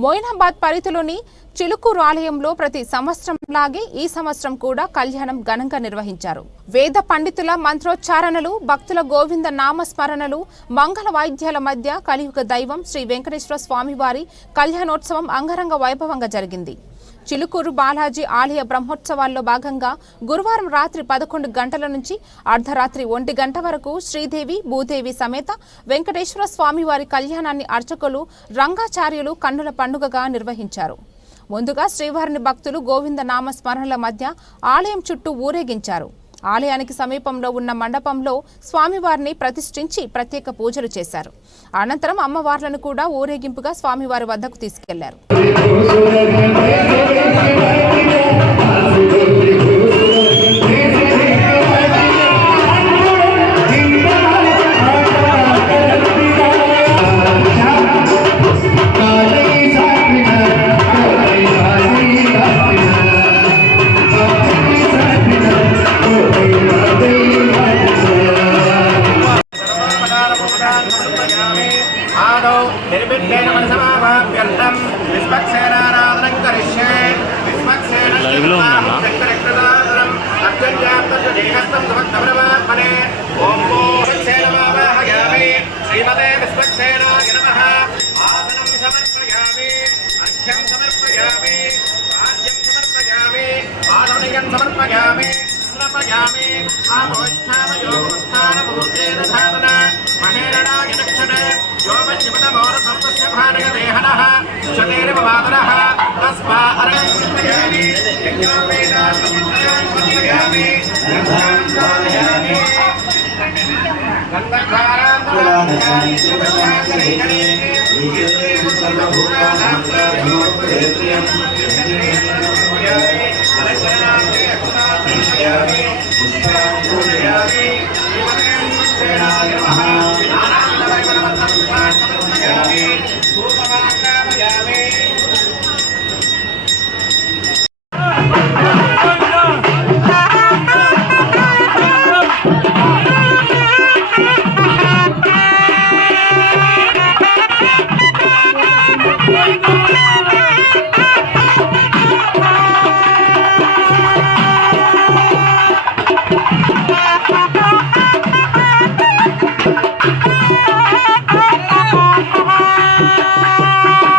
మోయినాబాద్ పరిధిలోని చిలుకూరు ఆలయంలో ప్రతి సంవత్సరంలాగే ఈ సంవత్సరం కూడా కళ్యాణం ఘనంగా నిర్వహించారు. వేద పండితుల మంత్రోచ్చారణలు, భక్తుల గోవింద నామస్మరణలు, మంగళ వాయిద్యాల మధ్య కలియుగ దైవం శ్రీ వెంకటేశ్వర స్వామివారి కళ్యాణోత్సవం అంగరంగ వైభవంగా జరిగింది. చిలుకూరు బాలాజీ ఆలయ బ్రహ్మోత్సవాల్లో భాగంగా గురువారం రాత్రి 11 గంటల నుంచి అర్ధరాత్రి 1 గంట వరకు శ్రీదేవి, భూదేవి సమేత వెంకటేశ్వర స్వామివారి కళ్యాణాన్ని అర్చకులు, రంగాచార్యులు కన్నుల పండుగగా నిర్వహించారు. ముందుగా శ్రీవారిని భక్తులు గోవింద నామస్మరణల మధ్య ఆలయం చుట్టూ ఊరేగించారు. ఆలయానికి సమీపంలో ఉన్న మండపంలో స్వామివారిని ప్రతిష్ఠించి ప్రత్యేక పూజలు చేశారు. అనంతరం అమ్మవార్లను కూడా ఊరేగింపుగా స్వామివారి వద్దకు తీసుకెళ్లారు. श्रीमते विश्वक्सेनाय नमः। आसनं समर्पयामि, अर्घ्यं समर्पयामि, पाद्यं समर्पयामि, पादोदकं समर्पयामि, समर्पयामि। आपोष्ठामयोगस्थानमुहूर्ते दधातन महेरणाय नक्षते योगशिवतमोरसस्तस्य भानगदेहनः शतेरिव मातरः तस्मा अर्घ्यं समर्पयामि, समर्पयामि। पुष्पाणि